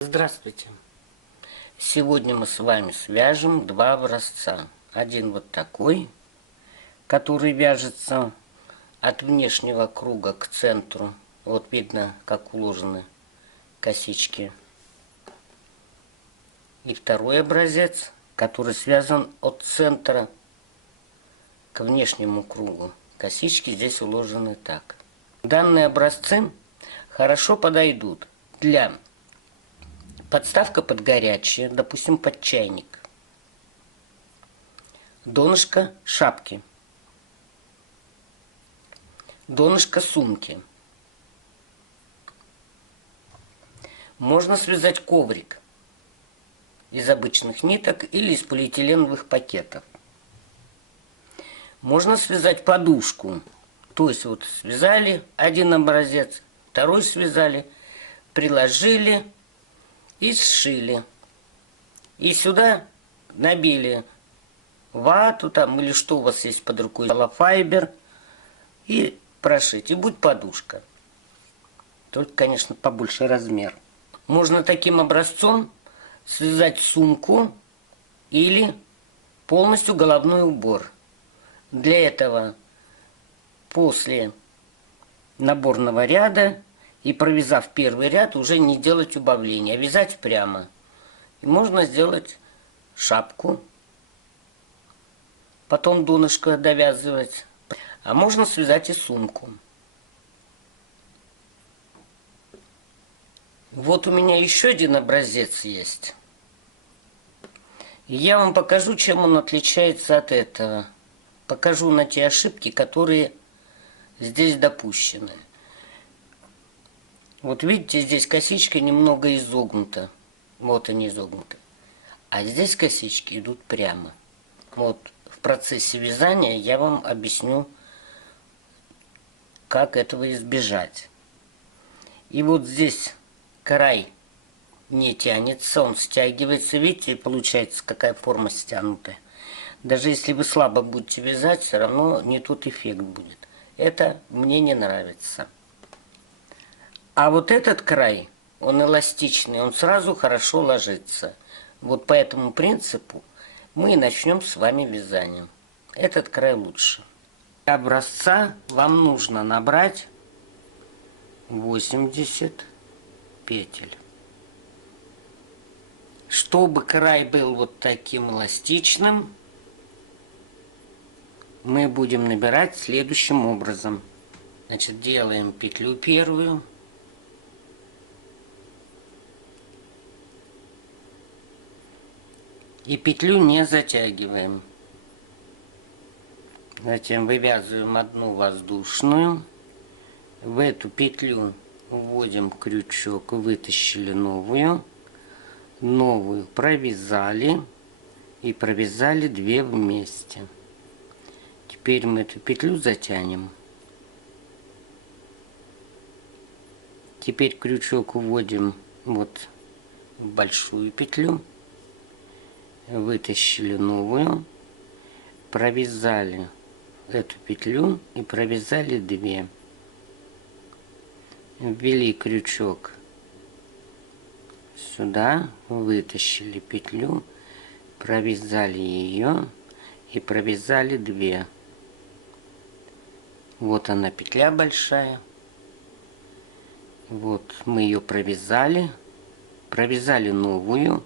Здравствуйте! Сегодня мы с вами свяжем два образца. Один вот такой, который вяжется от внешнего круга к центру. Вот видно, как уложены косички. И второй образец, который связан от центра к внешнему кругу. Косички здесь уложены так. Данные образцы хорошо подойдут для подставка под горячее, допустим, под чайник. Донышко шапки. Донышко сумки. Можно связать коврик из обычных ниток или из полиэтиленовых пакетов. Можно связать подушку. То есть вот связали один образец, второй связали, приложили и сшили. И сюда набили вату там или что у вас есть под рукой, файбер, и прошить. И будет подушка. Только, конечно, побольше размер. Можно таким образцом связать сумку или полностью головной убор. Для этого после наборного ряда и провязав первый ряд, уже не делать убавления, а вязать прямо. И можно сделать шапку, потом донышко довязывать, а можно связать и сумку. Вот у меня еще один образец есть. И я вам покажу, чем он отличается от этого. Покажу на те ошибки, которые здесь допущены. Вот видите, здесь косичка немного изогнута. Вот они изогнуты. А здесь косички идут прямо. Вот в процессе вязания я вам объясню, как этого избежать. И вот здесь край не тянется, он стягивается. Видите, получается, какая форма стянутая. Даже если вы слабо будете вязать, все равно не тот эффект будет. Это мне не нравится. А вот этот край, он эластичный, он сразу хорошо ложится. Вот по этому принципу мы и начнем с вами вязание. Этот край лучше. Для образца вам нужно набрать 80 петель. Чтобы край был вот таким эластичным, мы будем набирать следующим образом. Значит, делаем петлю первую. И петлю не затягиваем. Затем вывязываем одну воздушную. В эту петлю вводим крючок, вытащили новую. Новую провязали и провязали две вместе. Теперь мы эту петлю затянем. Теперь крючок вводим вот в большую петлю. Вытащили новую, провязали эту петлю и провязали две. Ввели крючок сюда, вытащили петлю, провязали ее и провязали две. Вот она, петля большая. Вот мы ее провязали, провязали новую.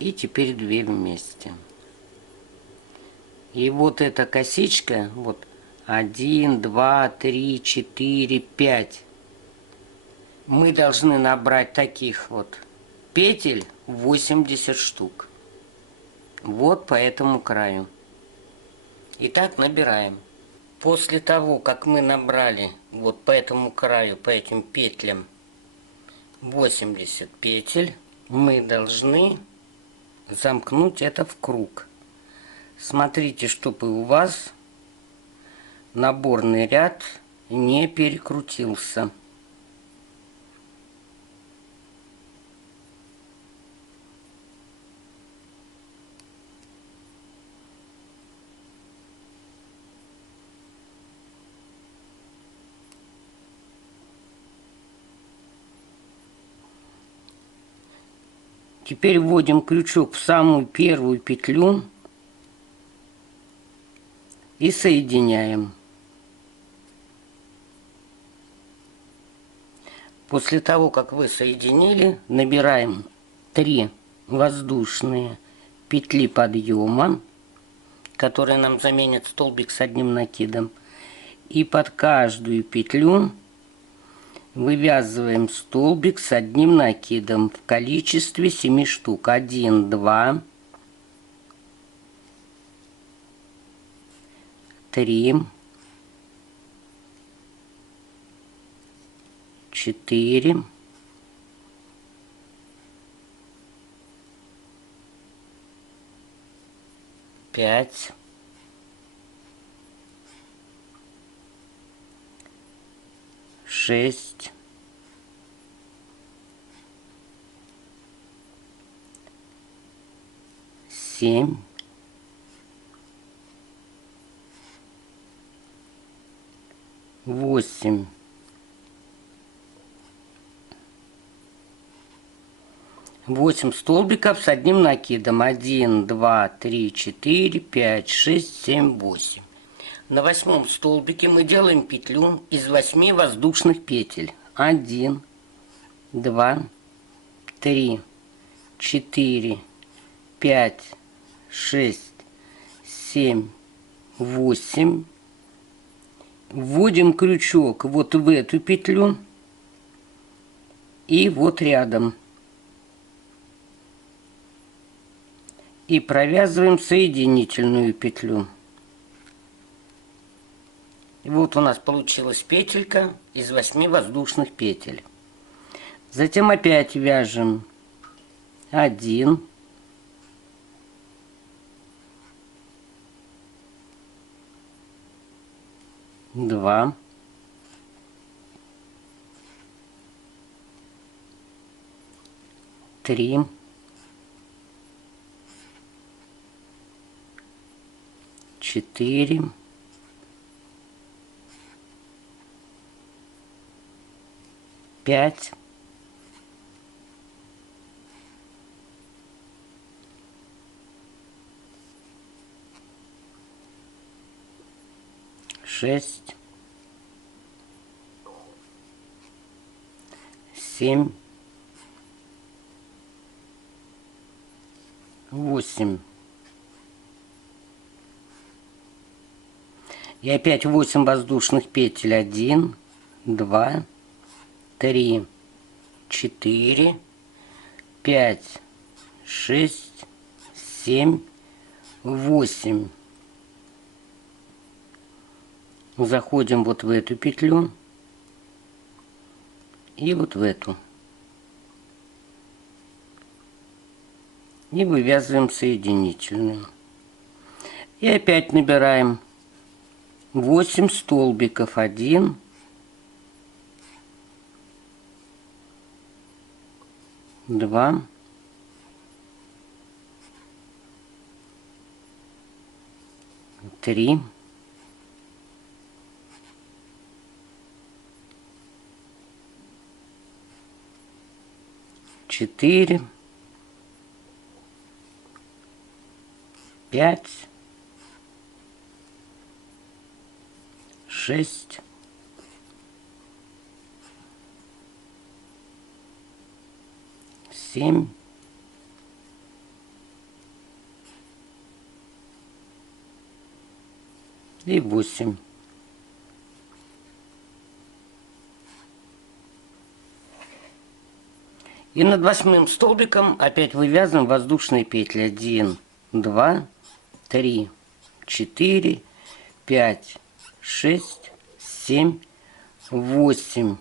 И теперь две вместе. И вот эта косичка, вот 1, 2, 3, 4, 5. Мы должны набрать таких вот петель 80 штук. Вот по этому краю. Итак, набираем. После того, как мы набрали вот по этому краю, по этим петлям 80 петель, мы должны замкнуть это в круг. Смотрите, чтобы у вас наборный ряд не перекрутился. Теперь вводим крючок в самую первую петлю и соединяем. После того, как вы соединили, набираем 3 воздушные петли подъема, которые нам заменят столбик с одним накидом. И под каждую петлю вывязываем столбик с одним накидом в количестве 7 штук. 1, 2, 3, 4, 5, 6, 7, 8, 8 столбиков с одним накидом. 1, 2, 3, 4, 5, 6, 7, 8. На 8 столбике мы делаем петлю из 8 воздушных петель. 1, 2, 3, 4, 5, 6, 7, 8. Вводим крючок вот в эту петлю и вот рядом. И провязываем соединительную петлю. И вот у нас получилась петелька из 8 воздушных петель. Затем опять вяжем 1, 2, 3, 4, 5, 6, 7, 8. И опять 8 воздушных петель. 1, 2, 3, 4, 5, 6, 7, 8. Заходим вот в эту петлю и вот в эту. И вывязываем соединительную. И опять набираем 8 столбиков. 1, 2, 3, 4, 5, 6, 7, 8. И над 8 столбиком опять вывязываем воздушные петли. 1, 2, 3, 4, 5, 6, 7, 8.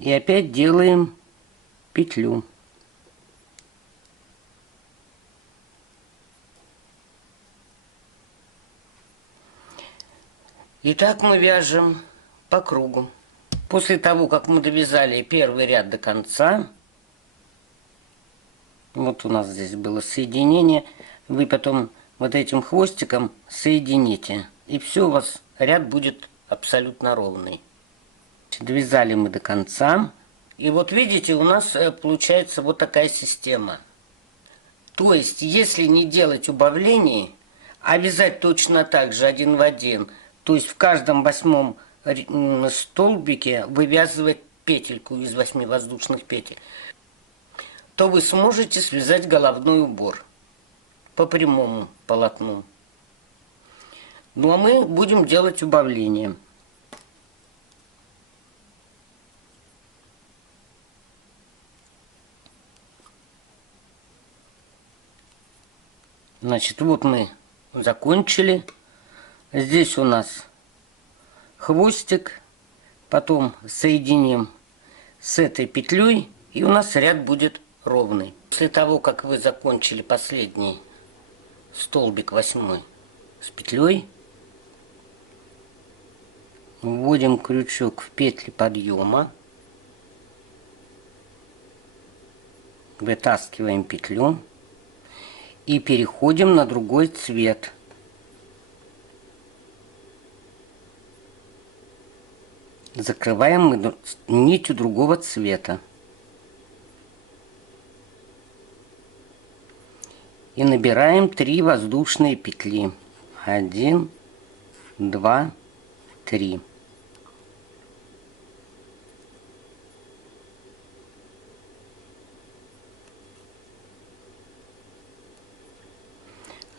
И опять делаем петлю. И так мы вяжем по кругу. После того, как мы довязали первый ряд до конца, вот у нас здесь было соединение, вы потом вот этим хвостиком соедините, и все, у вас ряд будет абсолютно ровный. Довязали мы до конца, И вот видите, у нас получается вот такая система. То есть, если не делать убавлений, а вязать точно так же один в один, то есть в каждом 8-м столбике вывязывать петельку из 8 воздушных петель, то вы сможете связать головной убор по прямому полотну. Ну а мы будем делать убавление. Значит, вот мы закончили. Здесь у нас хвостик. Потом соединим с этой петлей, и у нас ряд будет ровный. После того, как вы закончили последний столбик 8 с петлей, вводим крючок в петли подъема, вытаскиваем петлю и переходим на другой цвет. Закрываем нитью другого цвета. И набираем 3 воздушные петли. 1, 2, 3.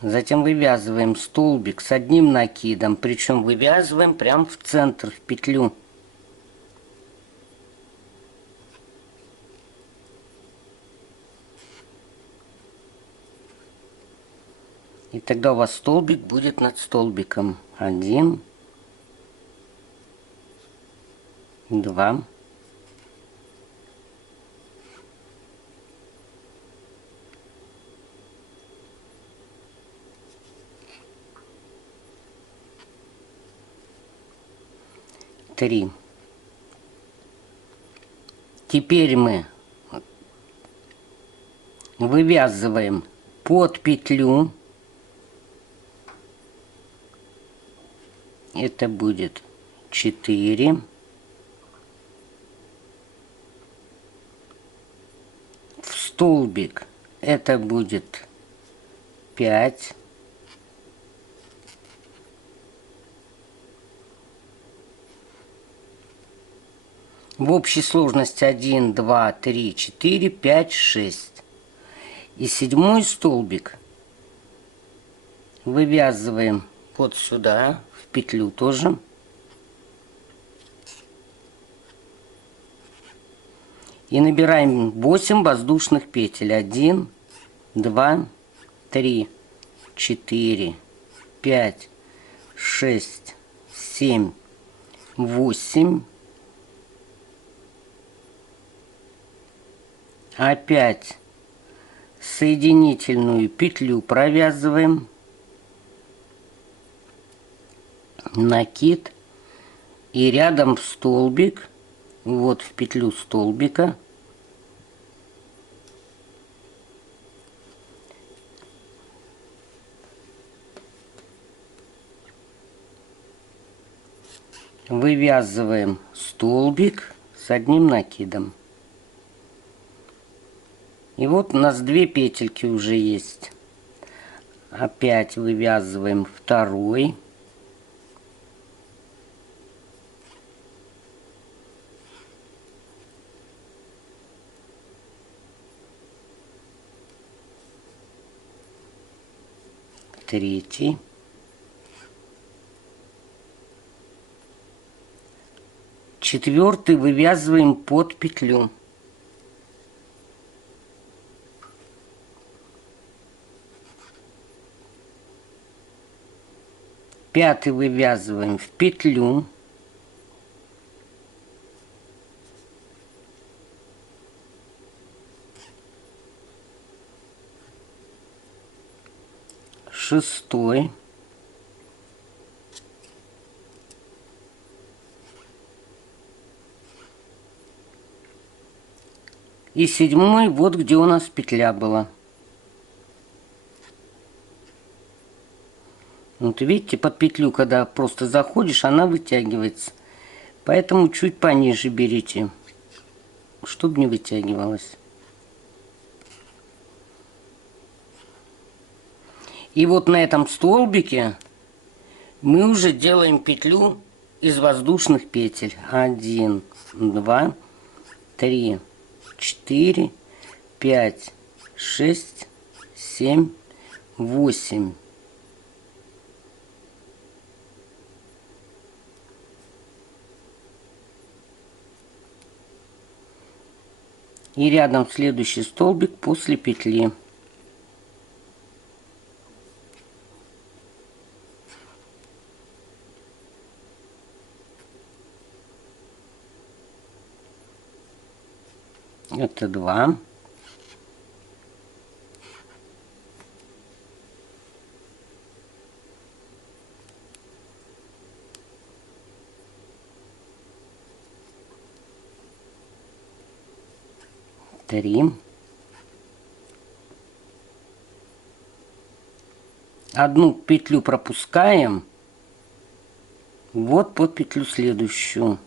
Затем вывязываем столбик с одним накидом, причем вывязываем прямо в центр, в петлю. И тогда у вас столбик будет над столбиком. 1, 2, 3. Теперь мы вывязываем под петлю. Это будет 4. В столбик это будет 5. В общей сложности 1, 2, 3, 4, 5, 6. И 7-й столбик вывязываем вот сюда, в петлю тоже. И набираем 8 воздушных петель. 1, 2, 3, 4, 5, 6, 7, 8. Опять соединительную петлю провязываем, накид, и рядом столбик, вот в петлю столбика вывязываем столбик с одним накидом. И вот у нас 2 петельки уже есть. Опять вывязываем второй. Третий. Четвертый вывязываем под петлю. Пятый вывязываем в петлю. Шестой. И 7-й, вот где у нас петля была. Вот видите, под петлю, когда просто заходишь, она вытягивается. Поэтому чуть пониже берите. чтобы не вытягивалось. И вот на этом столбике мы уже делаем петлю из воздушных петель. 1, 2, 3, 4, 5, 6, 7, 8. И рядом следующий столбик после петли. Это 2. Три. Одну петлю пропускаем. Вот под петлю следующую.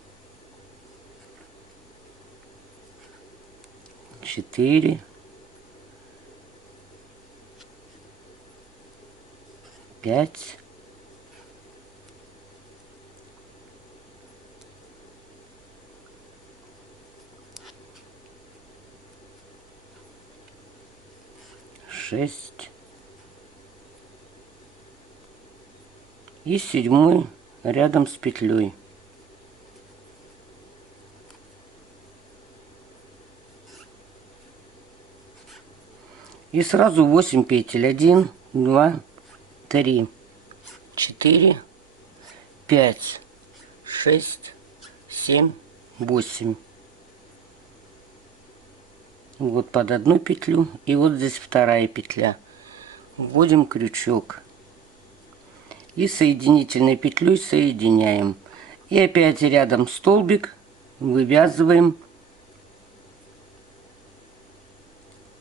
4. 5. 6. И 7 рядом с петлей. И сразу 8 петель. 1, 2, 3, 4, 5, 6, 7, 8. Вот под одну петлю. И вот здесь вторая петля. Вводим крючок. И соединительной петлей соединяем. И опять рядом столбик вывязываем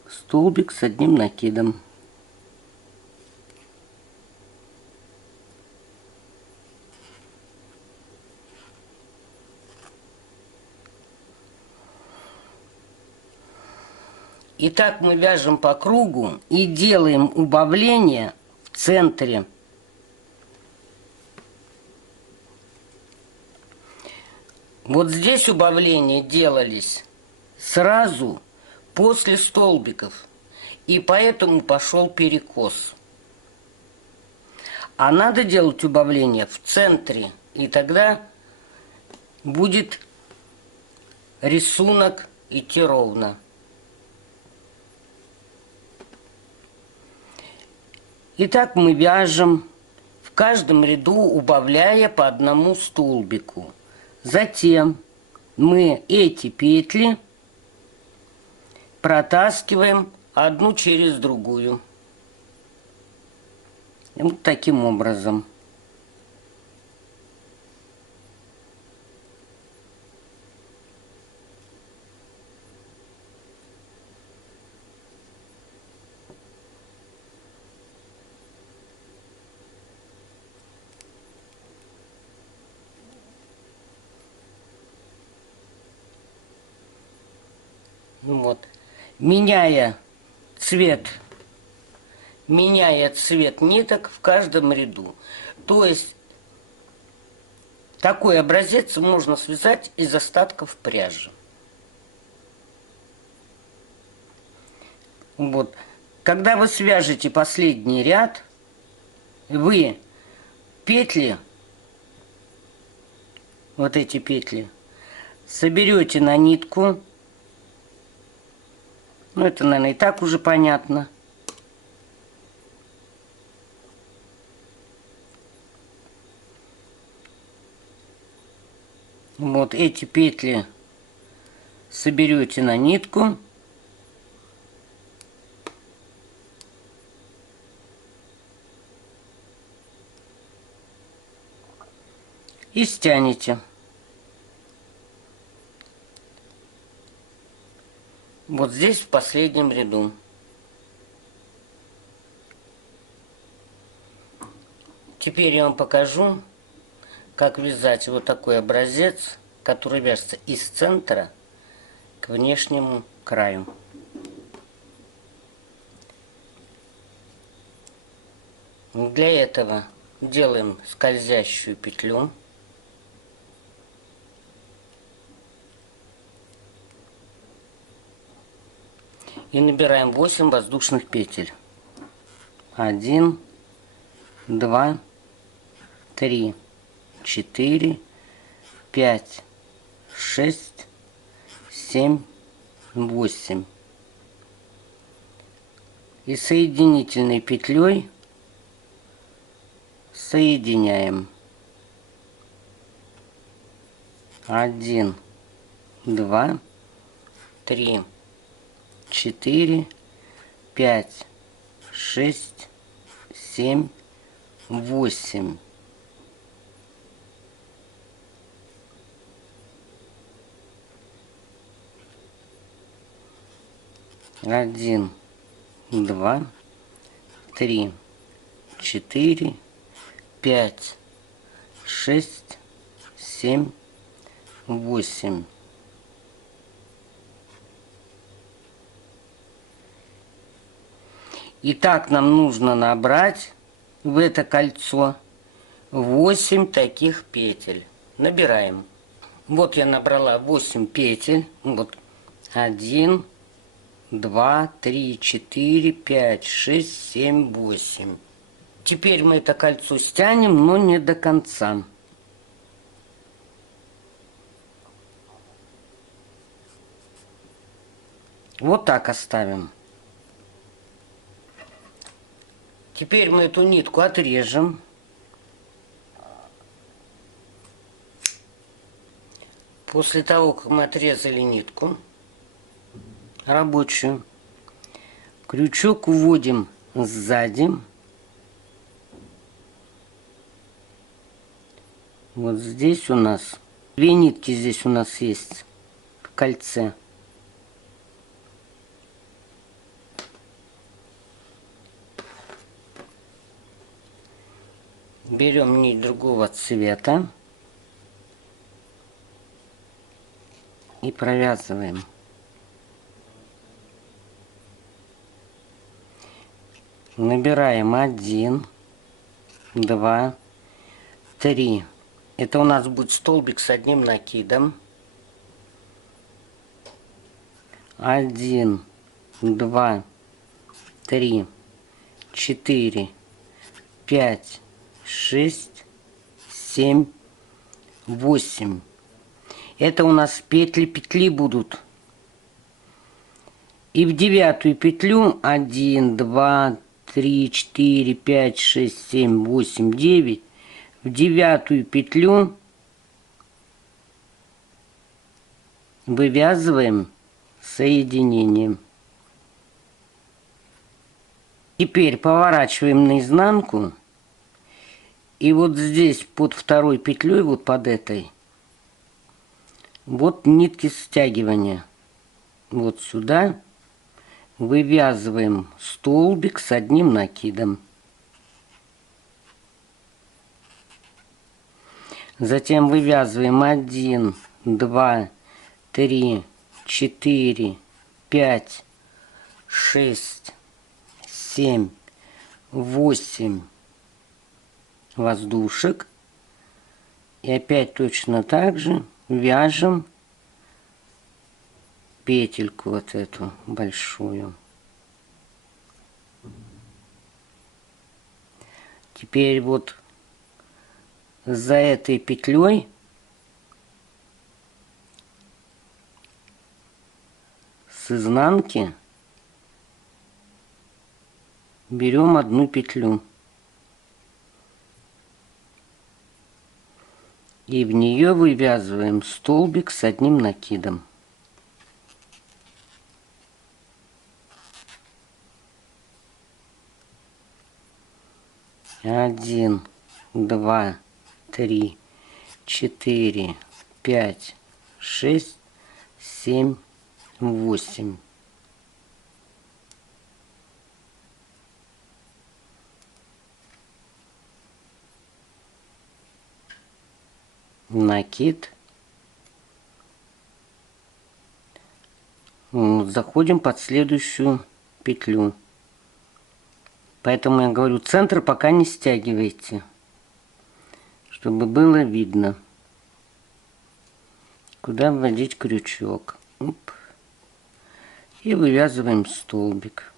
столбик с одним накидом. И так мы вяжем по кругу и делаем убавление в центре. Вот здесь убавления делались сразу после столбиков, и поэтому пошел перекос. А надо делать убавление в центре, и тогда будет рисунок идти ровно. Итак, мы вяжем в каждом ряду, убавляя по одному столбику. Затем мы эти петли протаскиваем одну через другую. Вот таким образом. Вот. Меняя цвет ниток в каждом ряду. То есть такой образец можно связать из остатков пряжи. Вот. Когда вы свяжете последний ряд, вы петли, вот эти петли, соберете на нитку. Ну, это, наверное, и так уже понятно. Вот эти петли соберете на нитку. И стянете. Вот здесь в последнем ряду. Теперь я вам покажу, как вязать вот такой образец, который вяжется из центра к внешнему краю. Для этого делаем скользящую петлю. И набираем 8 воздушных петель. 1, 2, 3, 4, 5, 6, 7, 8. И соединительной петлей соединяем. 1, 2, 3, 4, 5, 6, 7, 8. Один, два, три, четыре, пять, шесть, семь, 8. И так нам нужно набрать в это кольцо 8 таких петель. Набираем. Вот я набрала 8 петель. Вот 1, 2, 3, 4, 5, 6, 7, 8. Теперь мы это кольцо стянем, но не до конца. Вот так оставим. Теперь мы эту нитку отрежем. После того, как мы отрезали нитку рабочую, крючок вводим сзади. Вот здесь у нас 2 нитки здесь у нас есть в кольце. Берем нить другого цвета и провязываем. Набираем 1, 2, 3. Это у нас будет столбик с одним накидом. 1, 2, 3, 4, 5, 6, 7, 8. Это у нас петли будут. И в 9-ю петлю 1, 2, 3, 4, 5, 6, 7, 8, 9. В 9-ю петлю вывязываем соединением. Теперь поворачиваем наизнанку. И вот здесь под второй петлей, вот под этой, вот нитки стягивания. Вот сюда вывязываем столбик с одним накидом. Затем вывязываем 1, 2, 3, 4, 5, 6, 7, 8 воздушек. И опять точно так же вяжем петельку вот эту большую. Теперь вот за этой петлей с изнанки берем одну петлю и в нее вывязываем столбик с одним накидом. Один, два, 3, 4, 5, 6, 7, 8. Накид, заходим под следующую петлю. Поэтому я говорю, центр пока не стягивайте, чтобы было видно, куда вводить крючок. Оп. И вывязываем столбик.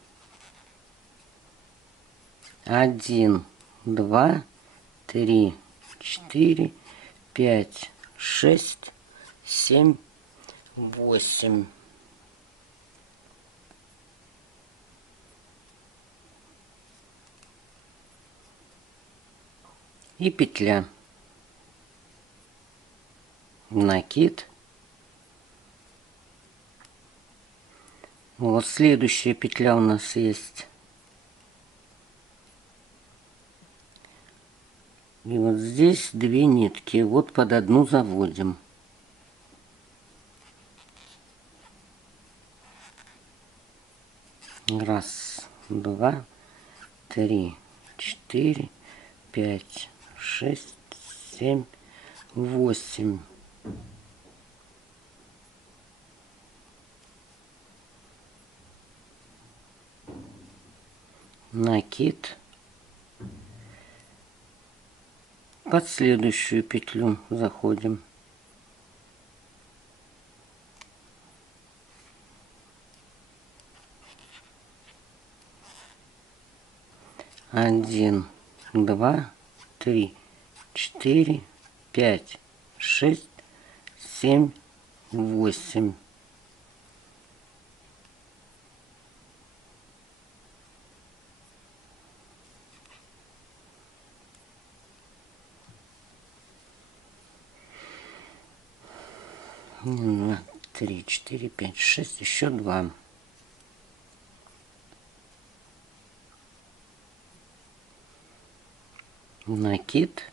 1, 2, 3, 4, 5, 6, 7, 8. И петля. Накид. Вот следующая петля у нас есть. И вот здесь 2 нитки. Вот под одну заводим. Раз, два, 3, 4, 5, 6, 7, 8. Накид. Под следующую петлю заходим. Один, два, 3, 4, 5, 6, 7, 8. Два, 3, 4, 5, 6, еще 2. Накид.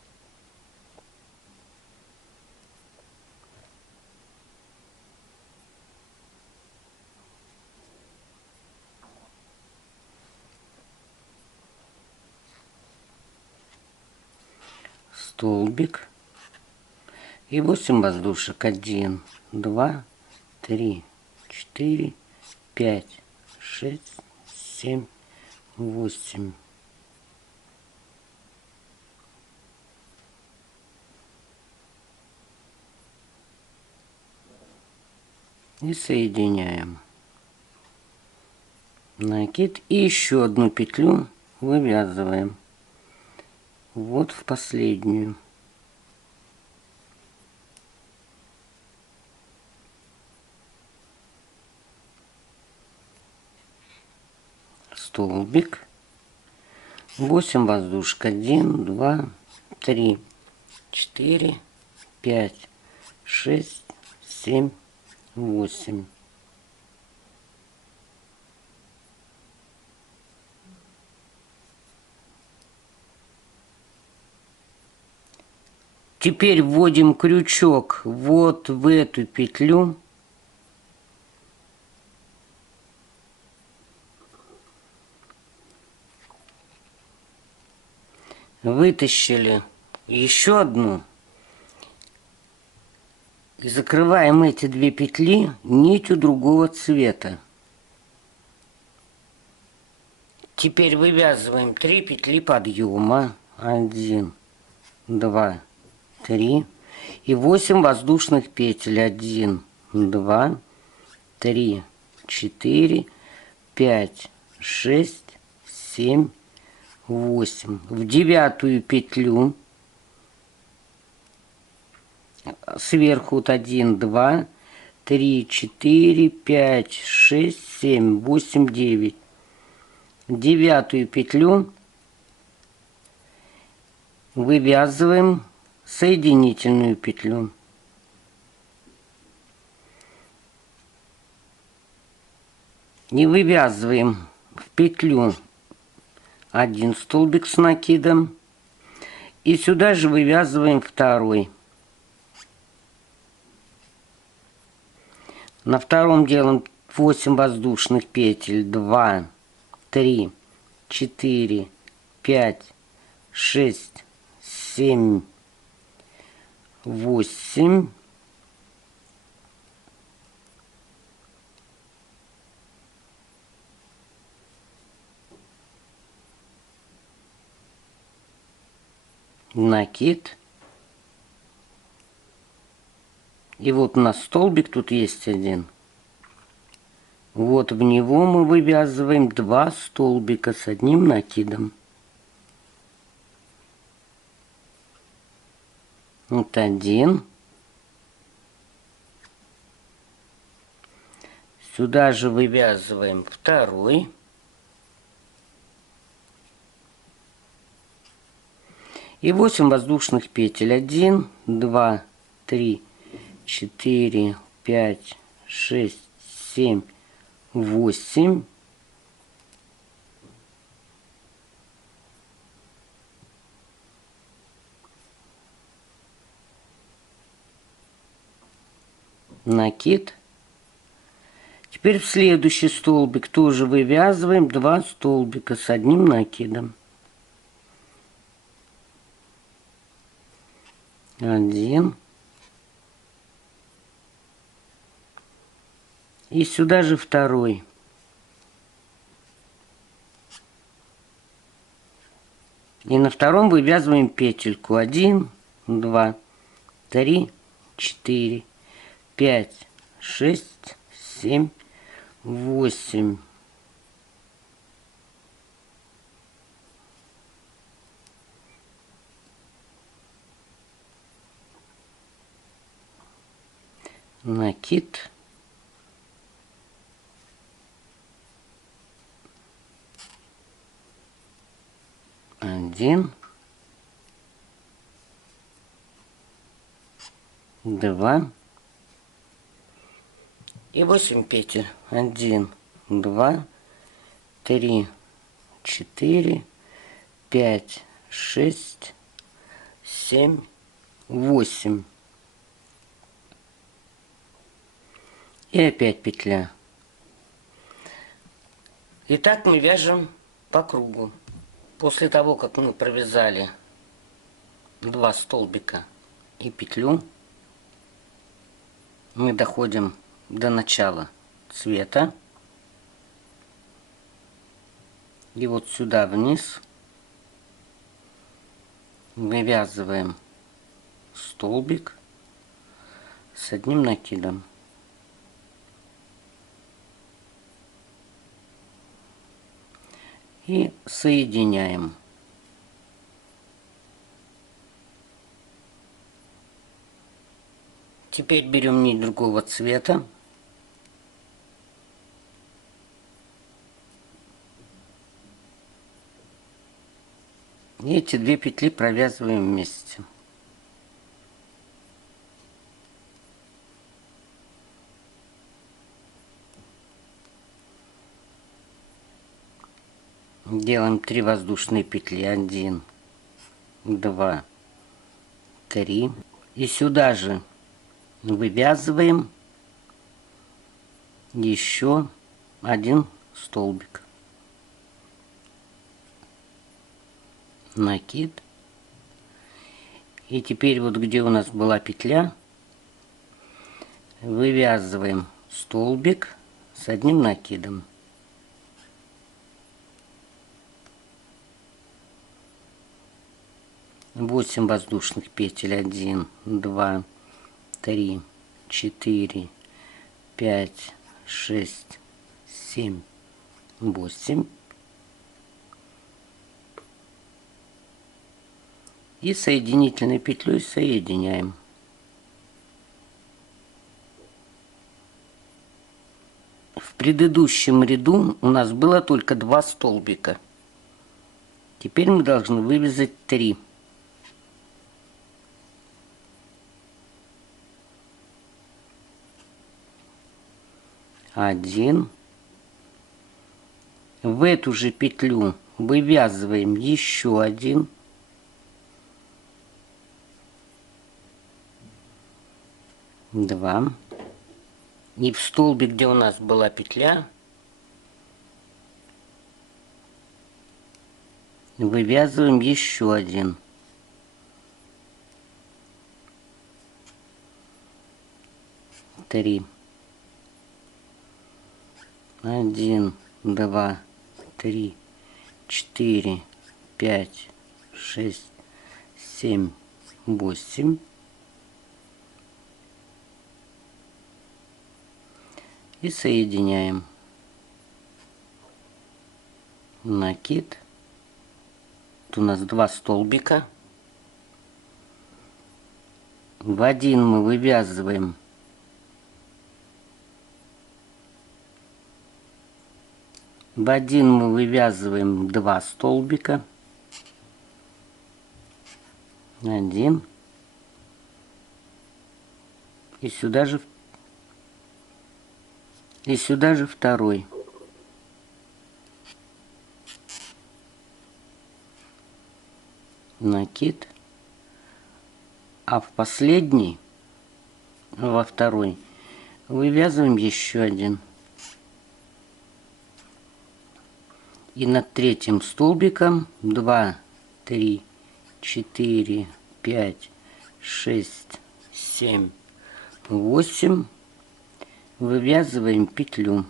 Столбик. И 8 воздушек. 1, 2, 3, 4, 5, 6, 7, 8. И соединяем. Накид. И еще одну петлю вывязываем. Вот в последнюю. Столбик. 8 воздушек. 1, 2, 3, 4, 5, 6, 7, 8. Теперь вводим крючок вот в эту петлю. Вытащили еще одну. И закрываем эти 2 петли нитью другого цвета. Теперь вывязываем 3 петли подъема. 1, 2, 3. И 8 воздушных петель. 1, 2, 3, 4, 5, 6, 7, 8. В 9 петлю сверху вот 1, 2, 3, 4, 5, 6, 7, 8, 9. 9 петлю вывязываем соединительную петлю. И вывязываем в петлю 1 столбик с накидом. И сюда же вывязываем 2. На втором делаем 8 воздушных петель. 2, 3, 4, 5, 6, 7, 8. накид. И вот у нас столбик тут есть один. Вот в него мы вывязываем 2 столбика с одним накидом. Вот один. Сюда же вывязываем второй. И 8 воздушных петель. 1, 2, 3, 4, 5, 6, 7, 8. Накид. Теперь в следующий столбик тоже вывязываем 2 столбика с одним накидом. 1. И сюда же второй. И на втором вывязываем петельку. 1, 2, 3, 4, 5, 6, 7, 8. Накид. Один. 2. И 8 петель. 1, 2, 3, 4, 5, 6, 7, 8. И опять петля. И так мы вяжем по кругу. После того, как мы провязали 2 столбика и петлю, мы доходим до начала цвета. И вот сюда вниз вывязываем столбик с одним накидом. И соединяем. Теперь берем нить другого цвета. И эти 2 петли провязываем вместе. Делаем 3 воздушные петли. 1, 2, 3. И сюда же вывязываем еще 1 столбик. Накид. И теперь вот где у нас была петля, вывязываем столбик с одним накидом. Восемь воздушных петель. 1, 2, 3, 4, 5, 6, 7, 8. И соединительной петлей соединяем. В предыдущем ряду у нас было только 2 столбика. Теперь мы должны вывязать 3. Один. В эту же петлю вывязываем еще 1. Два. И в столбик, где у нас была петля, вывязываем еще 1. 3. 1, 2, 3, 4, 5, 6, 7, 8. И соединяем. Накид. Тут у нас 2 столбика. В один мы вывязываем в один мы вывязываем 2 столбика. 1. И сюда же второй. Накид. А в последний, во второй, вывязываем еще один. И над третьим столбиком 2, 3, 4, 5, 6, 7, 8 вывязываем петлю.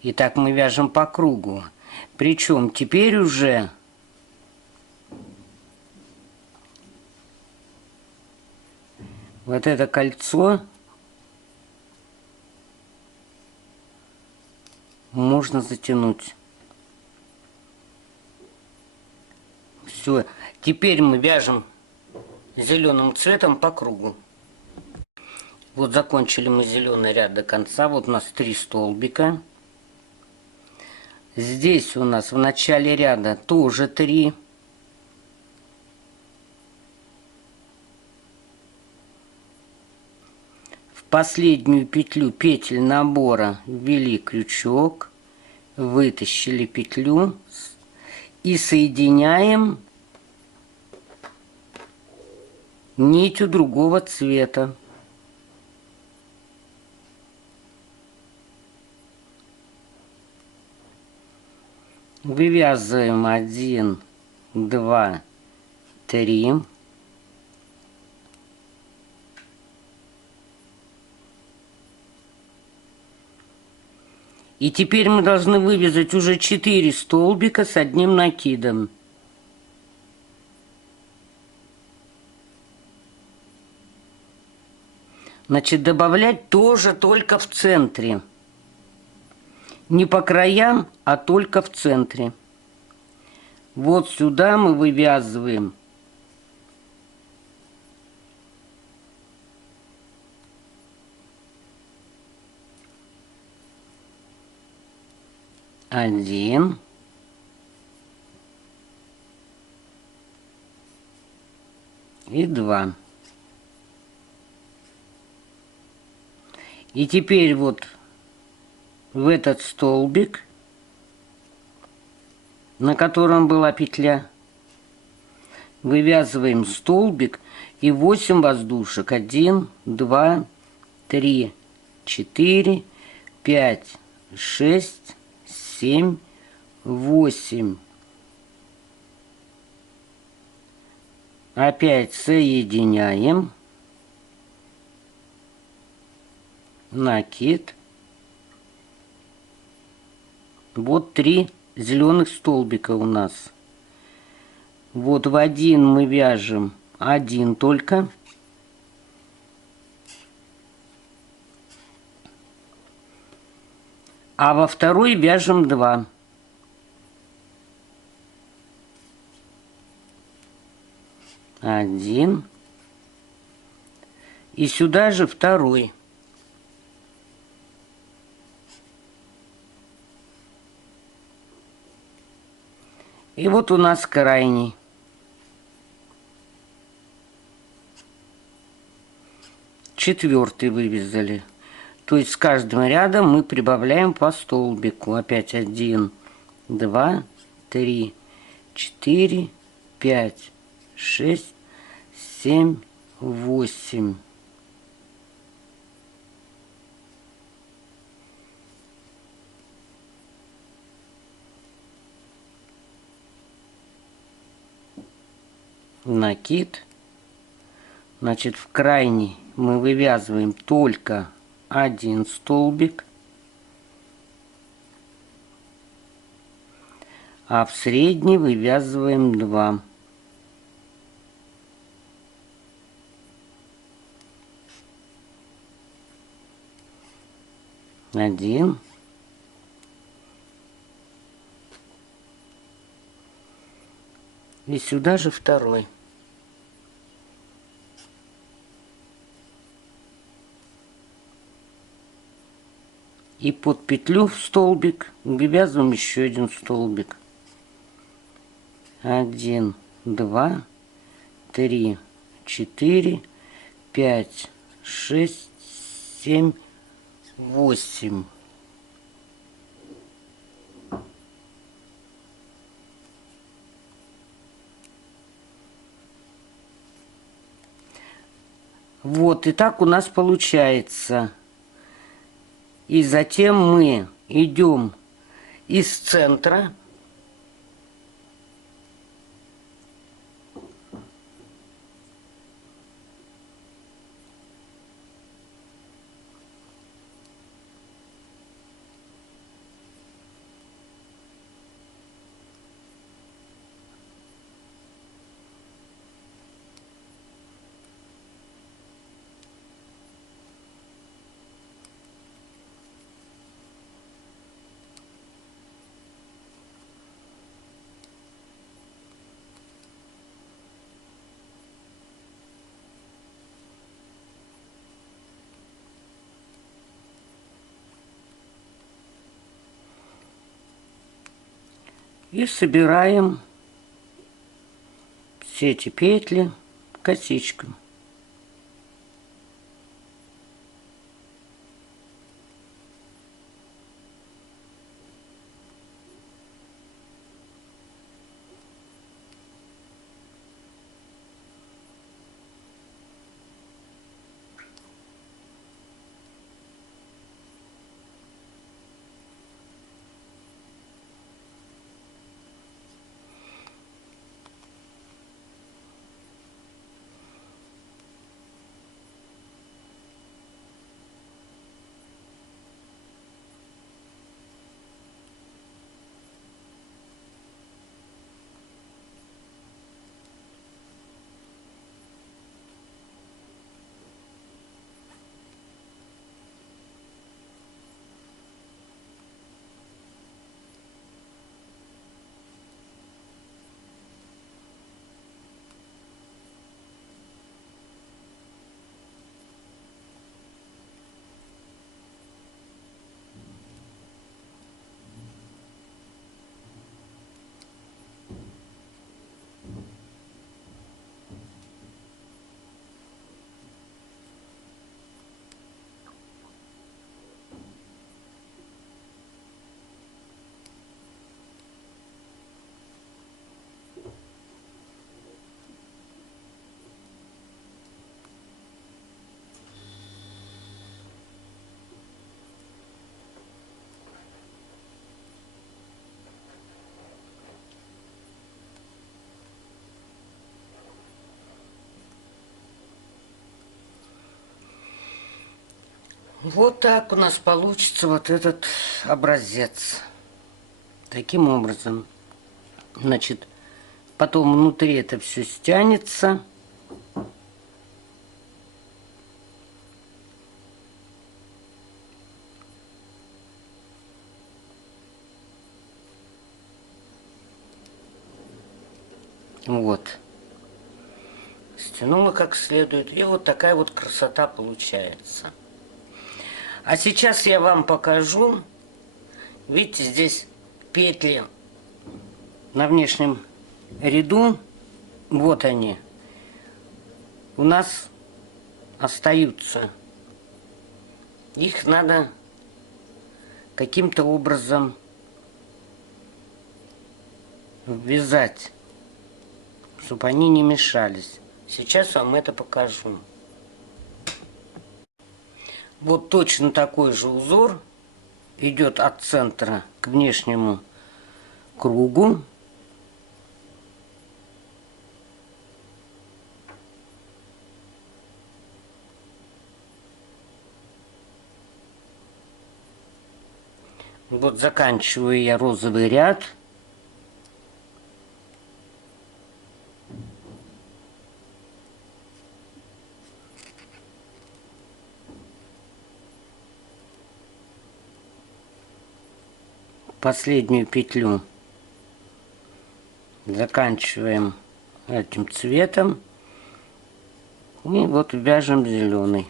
И так мы вяжем по кругу. Причем теперь уже вот это кольцо можно затянуть. Все. Теперь мы вяжем зеленым цветом по кругу. Вот закончили мы зеленый ряд до конца. Вот у нас 3 столбика. Здесь у нас в начале ряда тоже 3. В последнюю петлю петель набора ввели крючок, вытащили петлю и соединяем нитью другого цвета. Вывязываем 1, 2, 3. И теперь мы должны вывязать уже 4 столбика с одним накидом. Значит, добавлять тоже только в центре. Не по краям, а только в центре. Вот сюда мы вывязываем 1, 2. И теперь вот в этот столбик, на котором была петля, вывязываем столбик и 8 воздушек. 1, 2, 3, 4, 5, 6, 7, 8. Опять соединяем. Накид. Вот 3 зеленых столбика у нас. Вот в один мы вяжем 1 только. А во второй вяжем 2. Один. И сюда же второй. И вот у нас крайний. Четвертый вывязали. То есть с каждым рядом мы прибавляем по столбику. Опять 1, 2, 3, 4, 5, 6, 7, 8. Накид. Значит, в крайний мы вывязываем только 1 столбик. А в средний вывязываем 2. Один. И сюда же второй. И под петлю в столбик вывязываем еще один столбик. 1, 2, 3, 4, 5, 6, 7, 8. Вот, и так у нас получается. И затем мы идем из центра. И собираем все эти петли косичкой. Вот так у нас получится вот этот образец. Таким образом. Значит, потом внутри это все стянется. Вот. Стянула как следует. И вот такая вот красота получается. А сейчас я вам покажу. Видите, здесь петли на внешнем ряду. Вот они. У нас остаются. Их надо каким-то образом ввязать, чтобы они не мешались. Сейчас вам это покажу. Вот точно такой же узор идет от центра к внешнему кругу. Вот заканчиваю я розовый ряд. последнюю петлю заканчиваем этим цветом. И вот вяжем зеленый.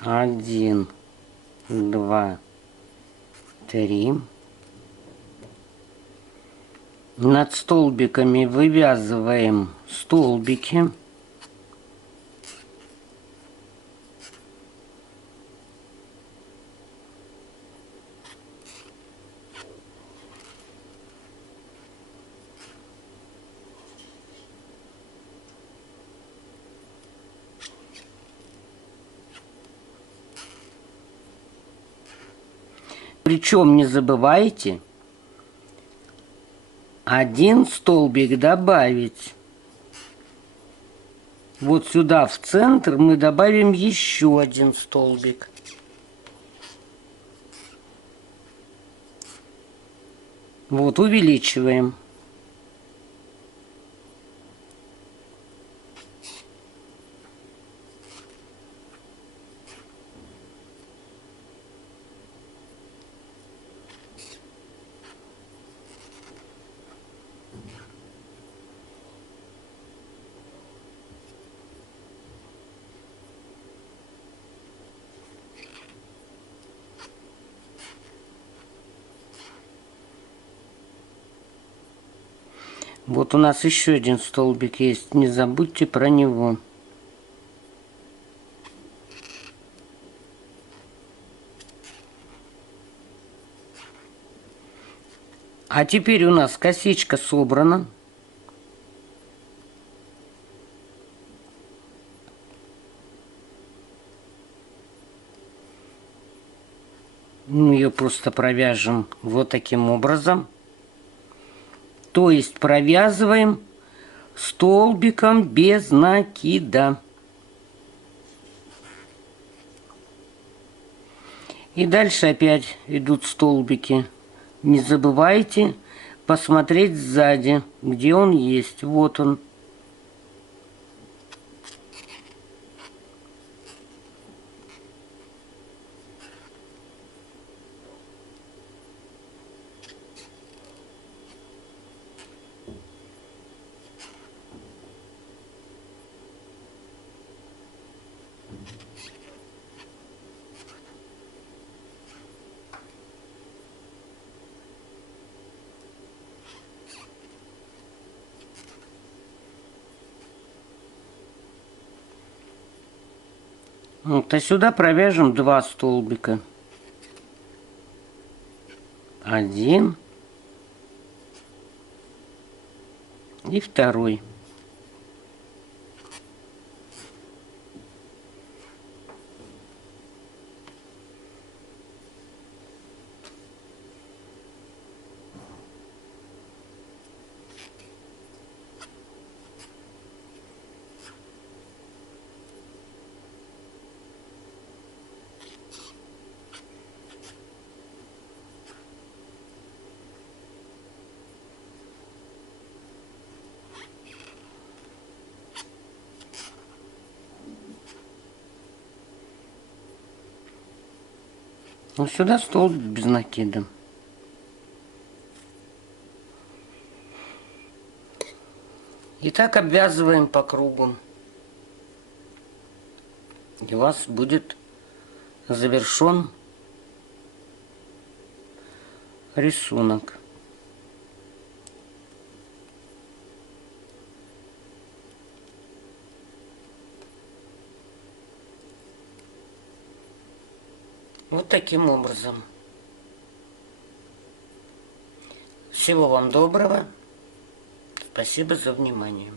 1, 2, 3. Над столбиками вывязываем столбики. Причем не забывайте один столбик добавить. Вот сюда в центр мы добавим еще один столбик. Вот, увеличиваем. Вот у нас еще один столбик есть, не забудьте про него. А теперь у нас косичка собрана. Мы ее просто провяжем вот таким образом. То есть провязываем столбиком без накида. И дальше опять идут столбики. Не забывайте посмотреть сзади, где он есть. Вот он. Вот, а сюда провяжем 2 столбика. 1 и 2. Вот сюда столбик без накида. И так обвязываем по кругу. И у вас будет завершен рисунок. Вот таким образом. Всего вам доброго. Спасибо за внимание.